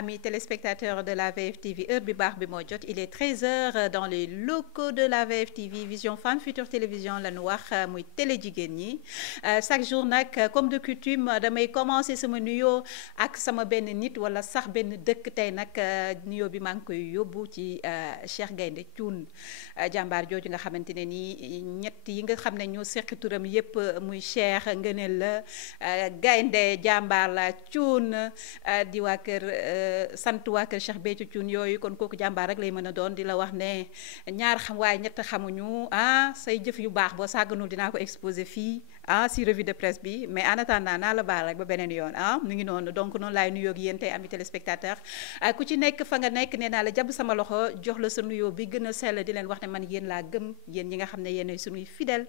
amis téléspectateurs de la VFtv heure bi baax bi moo jot il est 13h dans les locaux de la VFtv Vision Femme Future Télévision la ñu wax muy télé jigéen ñi chaque jour nag comme de coutume damay commencer sama nuyoo ak sama benn nit wala sax benn dëkk tey nag nuyoo bi maa ngi koy yóbbu ci Cheikh Gaynde Thioune jàmbaar jooju nga xamante ne nii ñett yi nga xam ne ñoo seq turam yépp muy Cheikh ngëneel la Gaynde jàmbaar la Thioune di waa kër sant waa kër Cheikh Béthio Thioune yooyu kon kooku jàmbaar rek lay mën a doon di la wax ne ñaar xam waaye ñett xamuñu say jëf yu baax boo sàgganul dinaa ko exposé fii si revue de presse bi mais en attendant naa la baal rek ba beneen yoon mu ngi noonu donc noonu laay nuyoo ak yéen tey ami téléspectateur ku ci nekk fa nga nekk nee naa la jàpp sama loxo jox la sa nuyoo bi gën a sell di leen wax ne man yéen laa gëm yéen ñi nga xam ne yéenay suñuy fidèle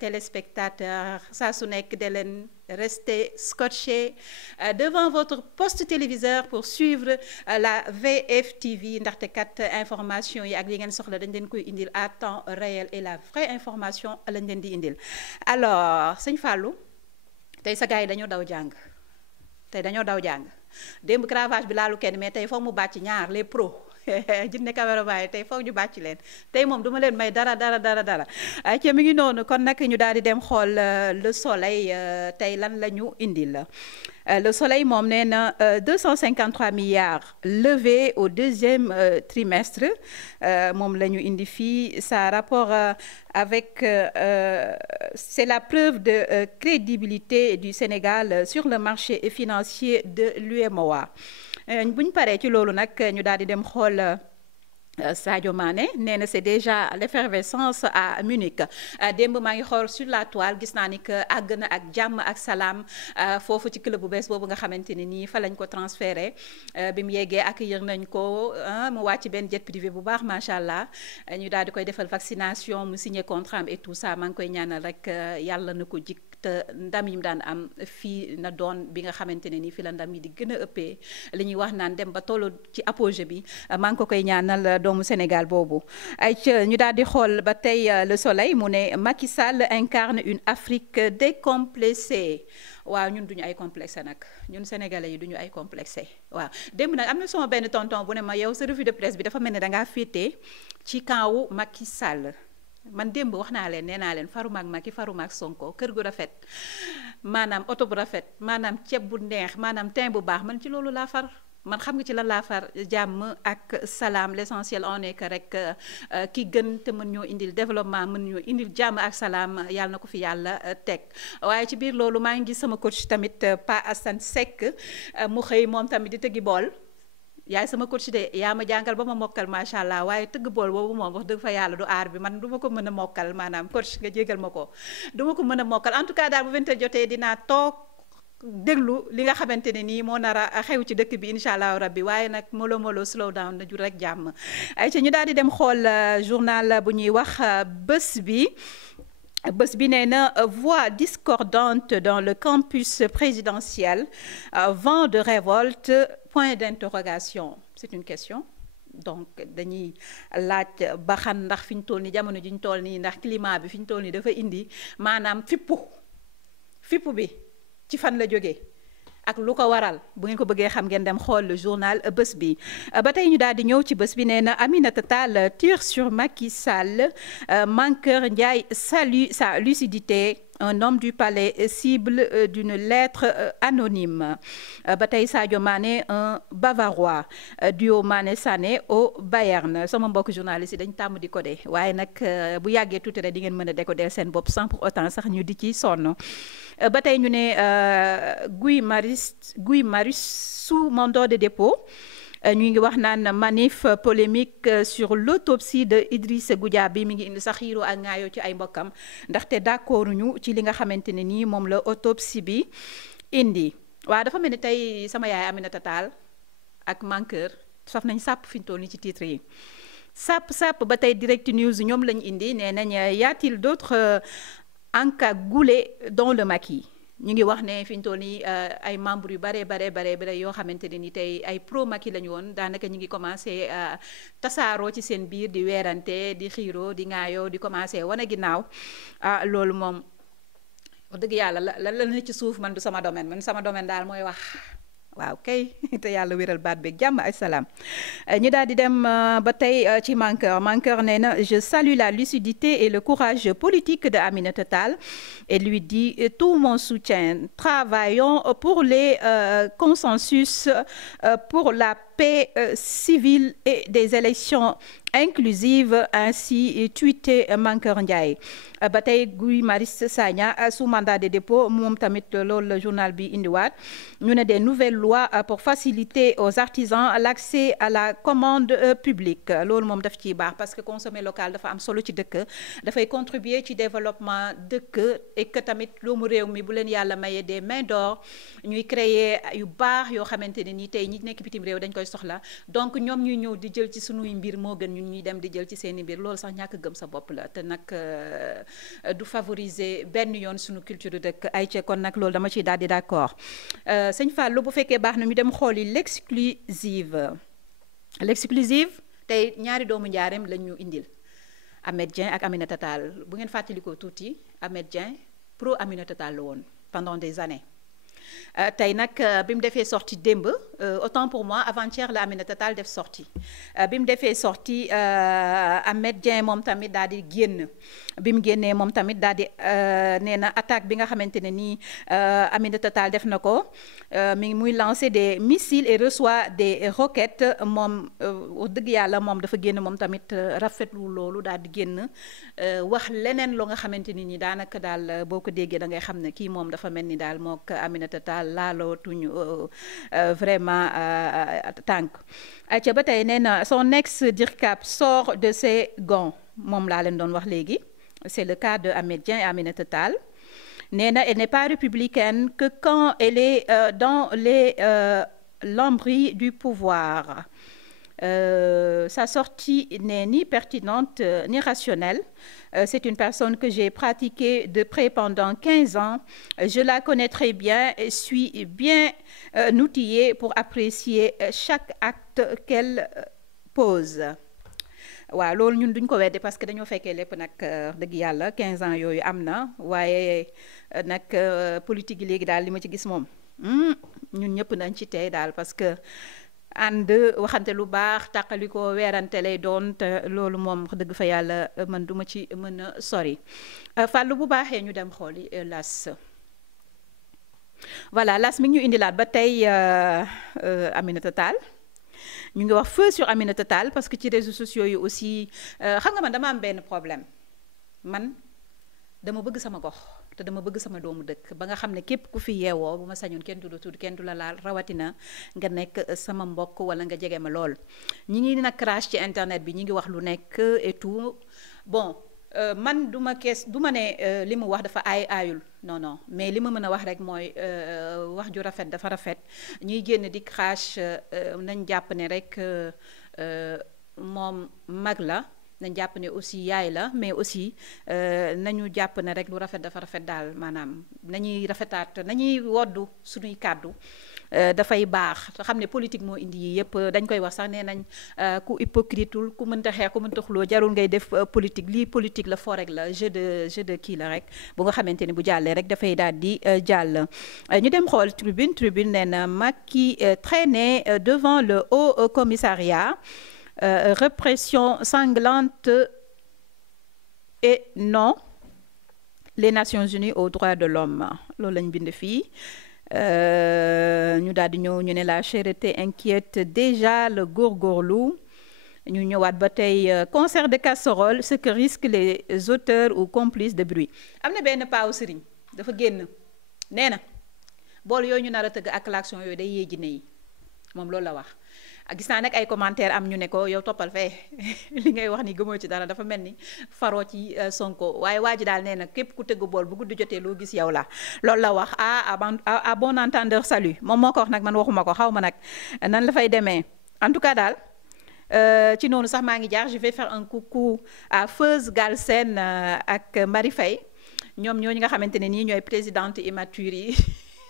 téléspectateur saa su nekk de leen rester scotché devant votre poste téléviseur pour suivre la VFtv ndaxte kat information yi ak li ngeen soxla dañ leen koy indil à temps réel et la vraie information lañ leen di indil alors sëñ Fallou tey sa gars yi dañoo daw jàng démb cravage bi laalu kenn mais tey foog mu bàcc ñaar les pros jinne cameraman yi tey foog ñu bàcc leen tey moom duma leen may dara ci mi ngi noonu kon nag ñu daal di dem xool le soleil tey lan la ñu indil le soleil moom nee na 253 milliards levés au deuxième trimestre moom la ñu indi fii ça rapport avec c'est la preuve de crédibilité du Sénégal sur le marché financier de l'UEMOA bu ñu paree ci loolu nag ñu daal di dem xool Sadio Mané nee na c'est déjà l'effervescence à Munich démb maa ngi xool sur la toile gis naa ni que àgg na ak jàmm ak salaam foofu ci club bu bees boobu nga xamante ne nii fa lañ ko transféré bi mu yeggee accueillir nañ ko mu wàcc benn jet privé bu baax macha allah ñu daal di koy defal vaccination mu signé contrat am et tout ça maa ngi koy ñaanal rek yàlla na ko jik te ndam yi mu daan am fii na doon bi nga xamante ne nii fi la ndam yi di gën a ëppee li ñuy wax naan dem ba tollu ci apogée bi maa ngi ko koy ñaanal doomu Sénégal boobu ay ñu daal di xool ba tey le soleil mu ne Macky Sall incarne une Afrique décomplexée waaw ñun duñu ay complexé nag ñun sénégalais yi duñu ay complexé waaw démb nag am na sama benn tonton bu ne ma yow sa revue de presse bi dafa mel ne dangaa féetee ci campu Macky Sall man démb wax naa leen nee naa leen faruma ak Macky faruma ak Sonko kër gu rafet maanaam oto bu rafet maanaam ceeb bu neex maanaam teint bu baax man ci loolu laa far man xam nga ci lan laa far jàmm ak salaam l'essentiel on est que rek ki gën te mën ñoo indil développement mën ñoo indil jàmm ak salaam yàlla na ko fi yàlla teg waaye ci biir loolu maa ngi gis sama coach tamit Pa Assane Seck mu xëy moom tamit di tëggi bool yaay sama coach de yaa ma jàngal ba ma mokkal macha allah waaye tëgg bool boobu moom wax dëgg fa yàlla du aar bi man du ma ko mën a mokkal maanaam coach nga jégal ma ko du ma ko mën a mokkal en tout cas daal bu 20 jotee dinaa toog déglu li nga xamante ne nii moo nar a xew ci dëkk bi incha allah rabbi waaye nag molo slow down na jur rek jàmm ay ci ñu daal di dem xool journal bu ñuy wax bés bi nee na voix discordante dans le campus présidentiel vent de révolte point d'interrogation c'est une question donc dañuy laaj ba xam ndax fi ñu toll nii jamono ji ñu toll nii ndax climat bi fi ñu toll nii dafa indi maanaam fippu bi ci fan la jógee ak lu ko waral bu ngeen ko bëggee xam ngeen dem xool le journal bés bi ba tey ñu daal di ñëw ci bés bi nee na Aminata Tall tire sur Macky Sall Mankeur Ndiaye salue sa lucidité un homme du palais cible d'une lettre anonyme ba tey Sadio Mané un Bavarois duo Mané Sané au Bayern sama mbokk journaliste yi dañ tàmm di codé waaye nag bu yàggee tuuti rek di ngeen mën a décoder seen bopp sans pour autant sax ñu di ci sonn ba tey ñu ne Guy Marius sous mandat de dépôt ñu ngi wax naan manif polémique sur l'autopsie de Idrissa Goudiaby mi ngi indi sax xiiroo ak ngaayoo ci ay mbokkam ndaxte d'accord ñu ci li nga xamante ne nii moom la autopsie bi indi waaw dafa mel ni tey sama yaay Aminata Tall ak Mankeur saf nañ sàpp fi ñu toll nii ci titre yi sàpp ba tey Direct News ñoom lañ indi nee nañ y a-t-il d'autres encagoulés dans le maquis ñu ngi wax ne fi ñu toll nii ay membres yu bare yoo xamante ne ni tey ay pro Macky lañu woon daanaka ñu ngi commencé tasaaroo ci seen biir di weerante di xiiroo di ŋaayoo di commencé wane ginnaaw loolu moom wax dëgg yàlla la ci suuf man du sama domaine man sama domaine daal mooy wax waaw kay te yàlla wéral baat beeg jàmm ak salaam ñu daal di dem ba tey ci Mankeur nee na je salue la lucidité et le courage politique de Aminata Tall et lui dis tout mon soutien. Travaillons pour les consensus pour la paix civile et des élections inclusive ainsi tweeté Mankeur Ndiaye ba tey Guy Marius Sagna sous mandat de dépôt moom tamit loolu la journal bi indiwaat ñu ne des nouvelles lois pour faciliter aux artisans l'accès à la commande publique loolu moom daf ciy baax parce que consommer local dafa am solo ci dëkk dafay contribuer ci développement dëkk et que tamit doomu réew mi bu leen yàlla mayee des mains d'or ñuy créer yu baax yoo xamante ne nii tey ñi nekk bitim réew dañ koy soxla donc ñoom ñuy ñëw di jël ci sunuy mbir moo gën ñun ñuy dem di jël ci seeni mbir loolu sax ñàkk gëm sa bopp la te nag du favoriser benn yoon sunu culture dëkk ay ca kon nag loolu dama ciy daal di d'accord sëñ Fallou bu fekkee baax na ñu dem xooli l'exclusive tey ñaari doomu njaareem lañ ñu indil Ahmed Dieng ak Aminata Tall bu ngeen fàttalikoo tuuti Ahmed Dieng pro Aminata Tall la woon pendant des années tey nag bi mu defee sortie démb autant pour moi avant-hier la Aminata Tall def sortie bi mu defee sortie Ahmed Dieng moom tamit daal di génn bi mu génnee moom tamit daal di nee na attaque bi nga xamante ne nii Aminata Tall def na ko mi ngi muy lancer des missiles et reçoit des roquettes moom wax dëgg yàlla moom dafa génn moom tamit rafetlu loolu daal di génn wax leneen loo nga xamante ni nii daanaka daal boo ko déggee da ngay xam ne kii moom dafa mel ni daal mook Aminata Tall laalootuñu vraiment tànk ca ba tey nee na son ex DIRCAP sort de ses gonds moom laa leen doon wax léegi c'est le cas de Ahmed Dieng et Aminata Tall nee na elle n'est pas républicaine que quand elle est dans les lambris du pouvoir. Sa sortie n'est ni pertinente ni rationnelle. C'est une personne que j'ai pratiquée de près pendant 15 ans. Je la connais très bien et suis bien outillée pour apprécier chaque acte qu'elle pose. waaw loolu ñun duñ ko weddi parce que dañoo fekkee lépp nag dëgg yàlla 15 ans yooyu am na waaye nag politique yi léegi daal li ma ci gis moom ñun ñëpp nañ ci tey daal parce que ànd waxante lu baax tàqali ko weerante lay doon te loolu moom wax dëgg fa yàlla man duma ci mën a sori fàllu bu baaxee ñu dem xooli las voilà las mi ngi ñu indilaat ba tey Aminata Tall ñu ngi wax feu sur Aminata Tall parce que ci réseaux sociaux yi aussi xam nga man dama am benn problème man dama bëgg sama gox te dama bëgg sama doomu dëkk ba nga xam ne képp ku fi yeewoo bu ma sañoon kenn du la tudd kenn du la laal rawatina nga nekk sama mbokk wala nga jege ma lool. ñi ngi nag crash ci internet bi ñi ngi wax lu nekk et tout bon man du ma ne li mu wax dafa aayul non non mais li ma mën a wax rek mooy wax ju rafet dafa rafet ñuy génn di crash nañ jàpp ne rek moom mag la. nañ jàpp ne aussi yaay la mais aussi nañu jàpp ne rek lu rafet dafa rafet daal maanaam nañuy rafetaat nañuy woddu suñuy kàddu dafay baax te xam ne politique moo indi yi yëpp dañ koy wax sax nee nañ ku hypocritul ku mënta xeex ku mënta xuloo jarul ngay def politique lii politique la foo rek la jeu de kii la rek bu nga xamante ni bu jàllee rek dafay daal di jàll ñu dem xool tribune nee na Macky traîné devant le haut commissariat répression sanglante et non les Nations Unies aux droits de l'homme loolu lañ bind fii ñu daal di ñëw ñu ne la cherté inquiète déjà le góorgóorlu ñu ñëwaat ba tey concert de casserole ce que risquent les auteurs ou complices de bruit am na benn paaw sëriñ dafa génn nee na bool yooyu ñu nar a tëgg ak klaxon yooyu day yee jinne yi moom loolu la wax gis naa nag ay commentaire am ñu ne ko yow toppal fee li ngay wax ni gëmoo ci dara dafa mel ni faroo ci Sonko waaye waa ji daal nee na képp ku tëgg bool bu guddi jotee loo gis yow la loolu la wax à bon entendeur salut moom moo ko wax nag man waxuma ko xaw ma nag nan la fay demee en tout cas daal ci noonu sax maa ngi jaar je vais faire un coucou à Feuz Galsen ak Marie Faye ñoom ñooñu nga xamante ne nii ñooy présidente immature yi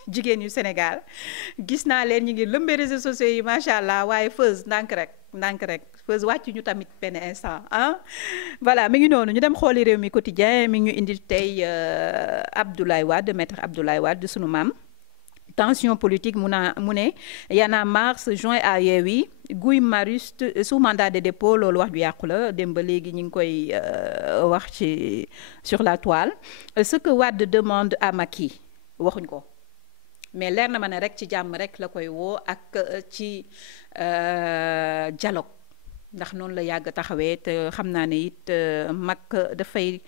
jigéen yu Sénégal gis naa leen ñu ngi lëmbee réseaux sociaux yi macha allah waaye Feuz ndànk rek Feuz wàccu ñu tamit benn instant ah voilà mi ngi noonu ñu dem xooli réew mi quotidien mi ngi ñu indi tey Abdoulaye Wade maître Abdoulaye Wade sunu maam tension politique mu ne Y'en a marre se joint à Yewwi Guy Marius sous mandat de dépôt loolu wax ju yàqu la dem ba léegi ñu ngi koy wax ci sur la toile ce que Wade demande à Macky waxuñ ko mais leer na ma ne rek ci jàmm rek la koy woo ak ci dialogue ndax noonu la yàgg taxawee te xam naa ne it mag dafay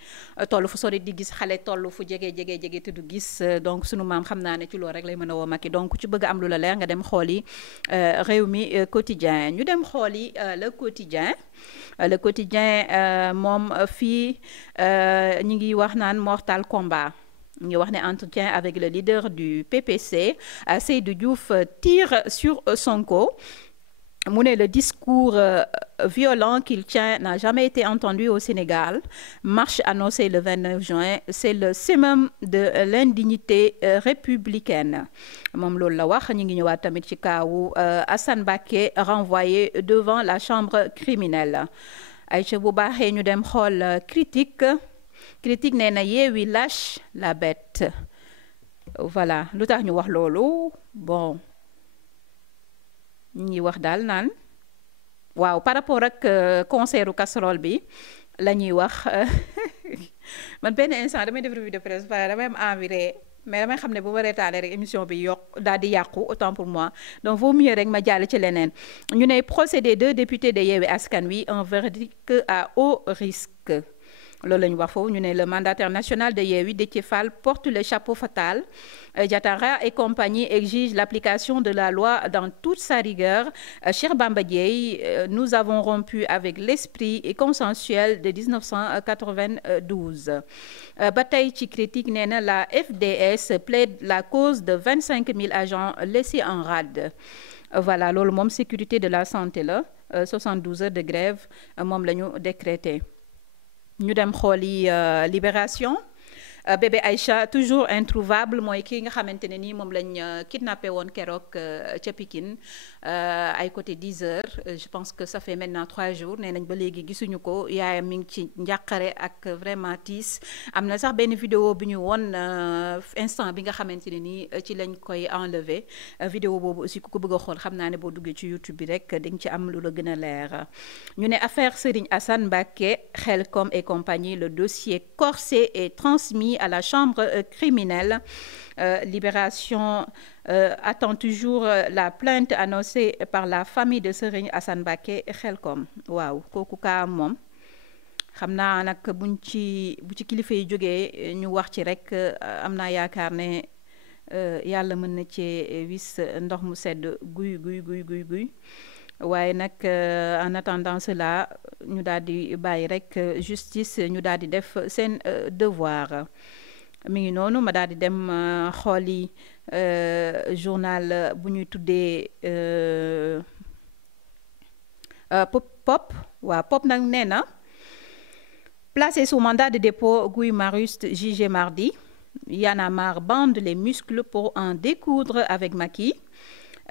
toll fu sori di gis xale toll fu jege te du gis donc sunu maam xam naa ne ci loolu rek lay mën a woo Macky donc ci bëgg am lu la leer nga dem xooli réew mi quotidien ñu dem xooli le quotidien moom fii ñu ngi wax naan mortal combat ñu ngi wax ne entretien avec le leader du PPC Seydou Diouf tire sur Sonko. mu ne le discours violent qu'il tient n'a jamais été entendu au Sénégal. Marche annoncée le 29 juin, c'est le summum de l'indignité républicaine. moom loolu la wax ñu ngi ñëwaat tamit ci kaawu Assane Mbacké renvoyé devant la chambre criminelle. Aïcha bu baaxee ñu dem xool critique nee na Yewwi lâche la bête. voilà lu tax ñu wax loolu bon. ñu ngi wax daal naan waaw par rapport ak concertu casserole bi la ñuy wax man benn instant damay def revue de presse pare damay am envie mais damay xam ne bu ma reetaanee rek émission bi daal di yàqu autant pour moi donc vaut mieux rek ma jàll ci leneen ñu ne procès des 2 députés de Yewwi Askan Wi un verdict à haut risque. loolu la ñu wax foofu ñu ne le mandataire national de Yewwi Déthié Fall porte le chapeau fatal. Diatara et compagnie exigent l'application de la loi dans toute sa rigueur. Cheikh Bamba Dièye, nous avons rompu avec l'esprit consensuel de 1992. ba tey ci critique nee na la FDS plaide la cause de 25 000 agents laissés en rade. voilà loolu moom sécurité de la santé la 72 heures de grève moom la ñu décrété. ñu dem xooli Libération. bébé Aïcha toujours introuvable mooy kii nga xamante ne nii moom lañ kidnappé woon keroog ca Pikine ay côté 10 heures je pense que ça fait maintenant 3 jours nee nañ ba léegi gisuñu ko yaayam mi ngi ci njàqare ak vraiment tiis am na sax benn vidéo bi ñu woon instant bi nga xamante ne nii ci lañ koy enlever vidéo boobu aussi ku ko bëgg a xool xam naa ne boo duggee ci YouTube bi rek di nga ci am lu la gën a leer ñu ne affaire Serigne Assane Mbacké Khelcom et compagnie le dossier corsé et transmis à la chambre criminelle. Libération attend toujours la plainte annoncée par la famille de Serigne Assane Mbacké Khelcom waaw kooku kaa moom xam naa nag bu ci kilifa yi jógee ñu wax ci rek am naa yaakaar ne yàlla mën na cee wis ndox mu sedd guy waaye nag en attendant cela ñu daal di bàyyi rek justice ñu daal di def seen devoir mi ngi noonu ma daal di dem xooli journal bu ñuy tuddee pop nag nee na placé sous mandat de dépôt Guy Marius jugé mardi. Y'en a marre bande les muscles pour en découdre avec Macky.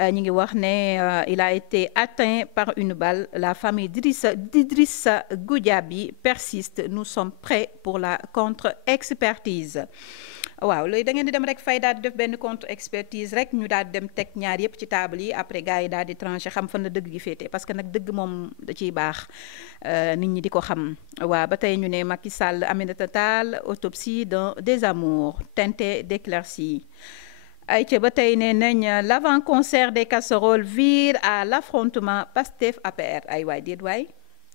ñu ngi wax ne il a été atteint par une balle. La famille d'Idrissa Goudiaby persiste. Nous sommes prêts pour la contre-expertise. waaw léegi da ngeen di dem rek fay daal di def benn contre-expertise rek ñu daal di dem teg ñaar yëpp ci table yi après gars yi daal di tranché xam fan la dëgg gi féete parce que nag dëgg moom da ciy baax nit ñi di ko xam. waaw ba tey ñu ne Macky Sall Aminata Tall autopsie d'un désamour teinté d'éclaircie. ayca ba tey ne nañ l'avant-concert des casseroles vire à l'affrontement Pastef APR ay waay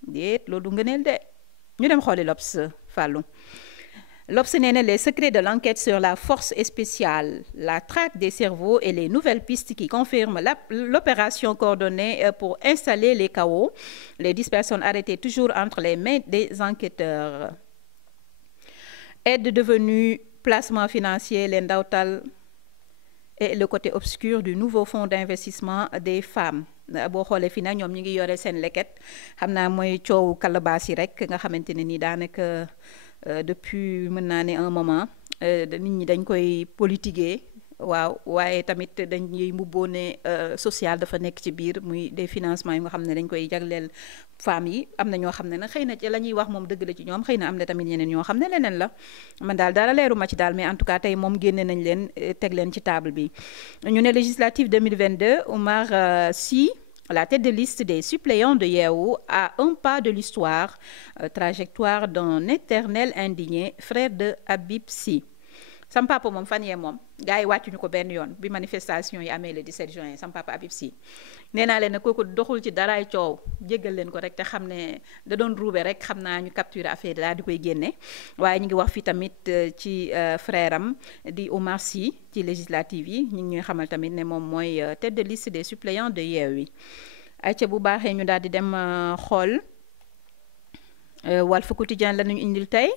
déet loolu du ngëneel de ñu dem xooli L'Obs Fallou. L'Obs nee na les secrets de l'enquête sur la force spéciale, la traque des cerveaux et les nouvelles pistes qui confirment l'opération coordonnée pour installer les chaos. Les 10 personnes arrêtées toujours entre les mains des enquêteurs. Aide devenue placement financier, les ndawtal et le côté obscur du nouveau fonds d'investissement des femmes. boo xoolee fii nag ñoom ñu ngi yore seen leket xam naa mooy coowu kalabaas yi rek nga xamante ne nii daanaka depuis mën naa ne un moment nit ñi dañ koy politiquer waaw waaye tamit dañuy mbubboo ne social dafa nekk ci biir muy des financements yi nga xam ne dañ koy jagleel femmes yi am na ñoo xam ne nag xëy na ci la ñuy wax moom dëgg la ci ñoom xëy na am na tamit ñeneen ñoo xam ne leneen la man daal dara leeru ma ci daal mais en tout cas tey moom génne nañ leen teg leen ci table bi ñu ne législative 2022 Oumar Sy à la tête de liste des suppléants de Yewwi à un pas de l'histoire trajectoire d'un éternel indigné frère de Habib Sy sam papa moom fan yee moom gars yi wàccuñu ko benn yoon bi manifestation yi amee le 17 juin sam papa Habib Sy nee naa leen ne kooku doxul ci daraay coow jéggal leen ko rek te xam ne da doon ruube rek xam naa ñu capturer affaire daal di koy génne waaye ñu ngi wax fi tamit ci frère am di Oumar Sy ci législative yi ñu ngi xamal tamit ne moom mooy tête de liste des suppléants de Yewwi ay ca bu baaxee ñu daal di dem xool Walf Quotidien la ñu indil tey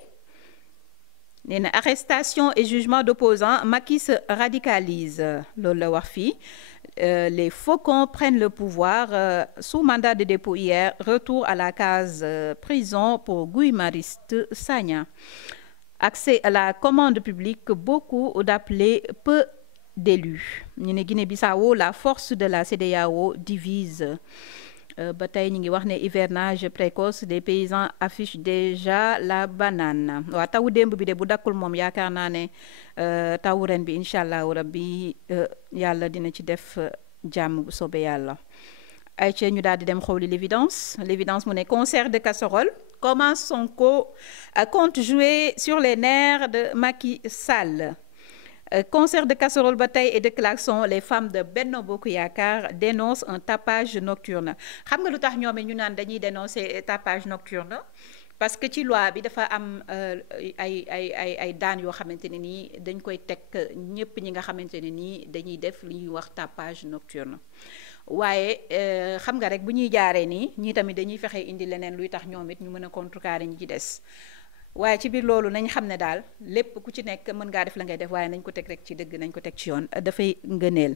nee na arrestation et jugement d'opposants Macky se radicalise loolu la wax fii les faucons prennent le pouvoir sous mandat de dépôt hier retour à la case prison pour Guy Marius Sagna accès à la commande publique beaucoup d'appelés peu d'élus ñu ne Guinée-Bissau la force de la CEDEAO divise ba tey ñu ngi wax ne hivernage précoce des paysans affiche déjà la banane waaw tawu démb bi de bu dakkul moom yaakaar naa ne tawu ren bi incha allahu rabbi yàlla dina ci def jàmm bu soobee yàlla. ay ci ñu daal di dem xooli l'évidence mu ne concert de casserole comment Sonko compte jouer sur les nerfs de Macky Sall. Concert de casserole bataille et de klaxon les femmes de Benno Bokk Yaakaar dénoncent un tapage nocturne xam nga lu tax ñoom ñu naan dañuy dénoncer tapage nocturne parce que ci loi bi dafa am ay daan yoo xamante ne nii dañ koy teg ñëpp ñi nga xamante ne nii dañuy def li ñuy wax tapage nocturne waaye xam nga rek bu ñuy jaaree nii ñii tamit dañuy fexe indi leneen luy tax ñoom it ñu mën a contrecarrer ñi ci des. waaye ci biir loolu nañ xam ne daal lépp ku ci nekk mën ngaa def la ngay def waaye nañ ko teg rek ci dëgg nañ ko teg ci yoon dafay ngëneel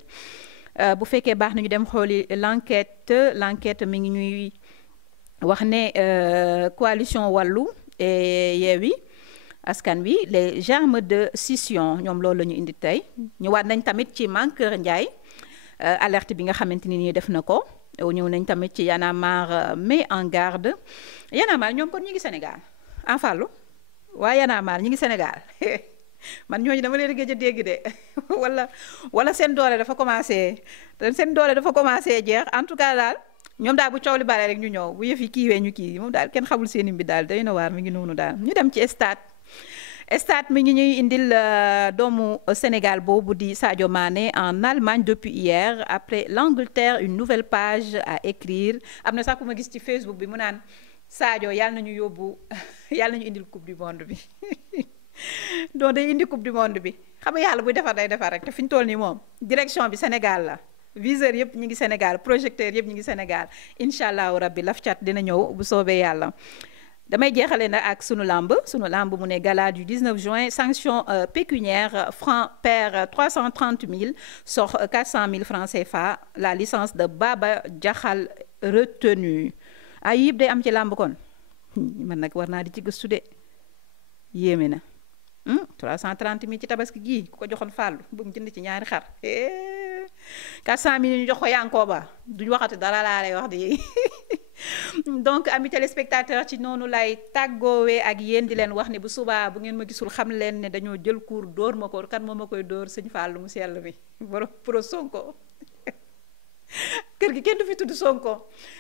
bu fekkee baax nañu dem xooli l'enquête mi ngi ñuy wax ne coalition Wallu et Yewwi Askan Wi les germes de scission ñoom loolu la ñu indi tey ñu waat nañ tamit ci Mankeur Ndiaye alerte bi nga xamante ni nii def na ko ñëw nañ tamit ci Y'en a marre met en garde Y'en a marre ñoom kon ñu ngi Sénégal en fallu waaye Y'en a marre ñi ngi Sénégal man ñooñu dama leen gëj a dégg de wala seen doole dafa commencé jeex en tout cas daal ñoom daal bu coow li bare rek ñu ñëw bu yëf yi kiiwee ñu kii moom daal kenn xamul seen bi daal day na waar mi ngi noonu daal ñu dem ci stade mi ngi ñuy indil doomu Sénégal boobu di Sadio Mané en Allemagne depuis hier après l'Angleterre une nouvelle page à écrire am na sax ku ma gis ci Facebook bi mu naan Sadio yàlla nañu yóbbu yàlla nañu indil coupe du monde bi donc day indi coupe du monde bi xam nga yàlla buy defar day defar rek te fi ñu toll nii moom direction bi Sénégal la viseur yëpp ñi ngi Sénégal projecteur yëpp ñi ngi Sénégal incha allahu rabbi laf cat dina ñëw bu soobee yàlla. damay jeexale nag ak sunu lamb mu ne gala du 19 juin sanction pécuniaire franc perd 330 000 sort 400 000 francs CFA la licence de Baba Diakhal retenue ay yëpp day am ci làmb kon man nag war naa di ci gëstu de yéeme na 330 000 ci tabaski gii ku ko joxoon fàllu bu mu jënd ci ñaari xar 400 000 ñu jox ko Yankoba duñu waxati dara laa lay wax di donc amis téléspectateurs ci noonu lay tàggoowee ak yéen di leen wax ne bu subaa bu ngeen ma gisul xam leen ne dañoo jël cours dóor ma ko kan moo ma koy dóor sëñ Fallou mu sell mi borom pro Sonko kër gi kenn du fi tudd Sonko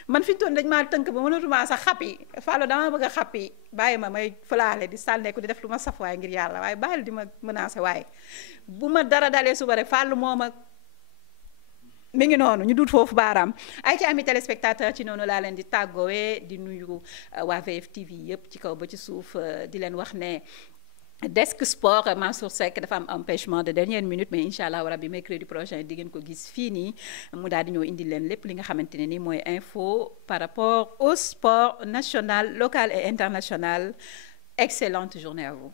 man fi ñu toon dañ maa tënk ba mënatuma sax xappi Fallou dama bëgg a xappi bàyyi ma may fëlaale di sànneeku di def lu ma saf waaye ngir yàlla waaye bàyyil di ma menacé waaye bu ma dara dalee suba rek Fallou moo ma mi ngi noonu ñu dut foofu baaraam ay ci ami téléspectateur ci noonu laa leen di tàggoowee di nuyu waa VFtv yëpp ci kaw ba ci suuf di leen wax ne Desk Sport Mansour Seck dafa am empêchement de dernière minute mais incha allah rabbi mercredi prochain di ngeen ko gis fii nii mu daal di ñëw indi leen lépp li nga xamante ne ni mooy info par rapport au sport national local et international excellente journée à vous.